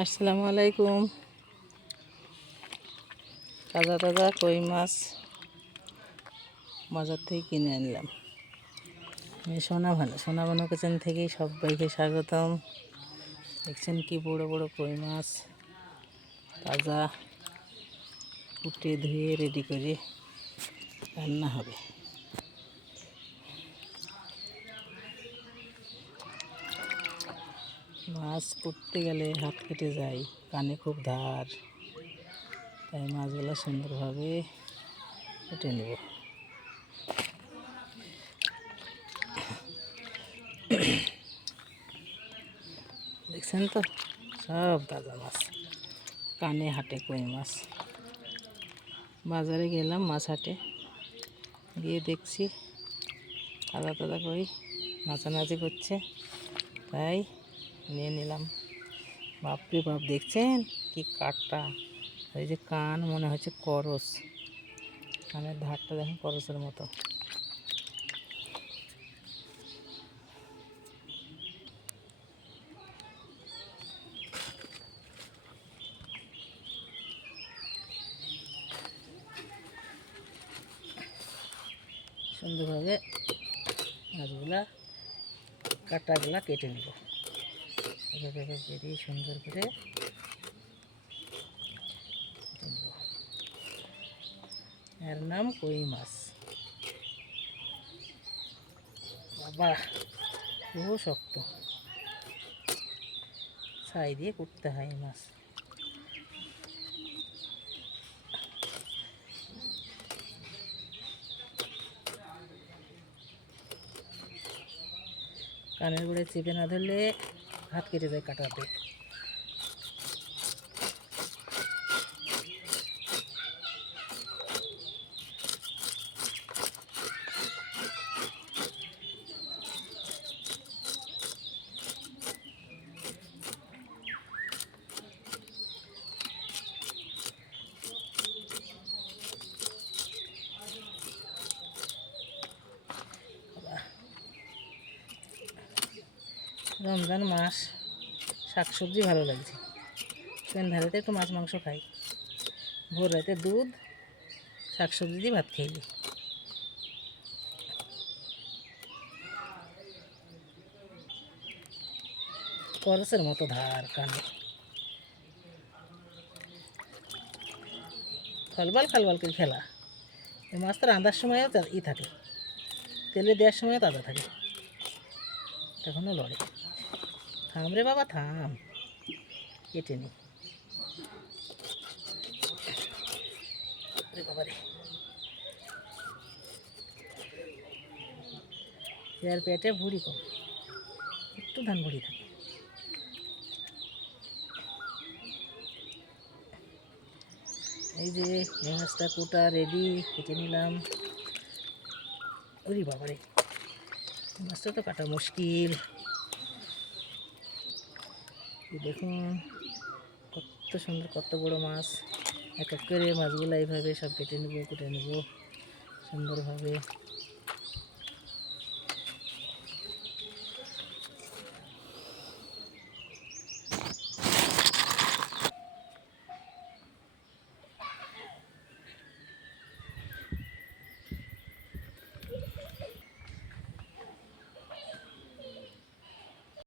আসসালামু আলাইকুম। তাজা তাজা কই মাছ বাজার থেকে কিনে আনলাম। আমি সোনা ভানু কিচেন থেকে সবাইকে স্বাগতম। দেখছেন কি বড় বড় কই মাছ, তাজা কুটে ধুয়ে রেডি করে রান্না হবে। মাছ করতে গেলে হাত কেটে যায়, কানে খুব ধার, তাই মাছগুলো সুন্দরভাবে কেটে নেব। দেখছেন তো সব তাজা মাছ, কানে হাটে কই মাছ। বাজারে গেলাম মাছ হাটে, গিয়ে দেখছি তাজা তাজা কই নাচানাচি করছে, তাই নিয়ে নিলাম। বাপরে বাপ, দেখছেন কি কাঠটা, ওই যে কান মনে হচ্ছে করস, কানের ধারটা দেখেন করসের মতো। সুন্দরভাবে মাছগুলা কাটাগুলা কেটে নেব, এভাবে বেরিয়ে সুন্দর করে কেটে নেব। এর নাম কই মাছ। বাবা খুব শক্ত, ছাই দিয়ে কুটতে হয় এই মাছ। কানের গোড়ায় চেপে না ধরলে হাত কেটে যায় কাটাতে। রমজান মাস, শাকসবজি ভালো লাগছে। সন্ধ্যারাতে একটু মাছ মাংস খাই, ভোর রাতে দুধ শাকসবজি দিয়ে ভাত খাইলি। করসের মতো ধার কানে, খালবাল খালবাল করে খেলা। এই মাছ তো রান্নার সময়ও থাকে, তেলে দেওয়ার সময়ও তাজা থাকে, তখনও লড়ে। থাম রে বাবা থাম, কেটে নি। বাবা রে, যার পেটে ভুঁড়ি কম, একটু ধান ভুঁড়ি থাকে। এই যে এই মাছটা কুটা রেডি, কেটে নিলাম। ওরে বাবা রে, মাছটা তো কাটা মুশকিল। দেখুন কত সুন্দর, কত বড় মাছ। এক এক করে মাছগুলো এইভাবে সব কেটে নেব, কুটে নেব সুন্দরভাবে।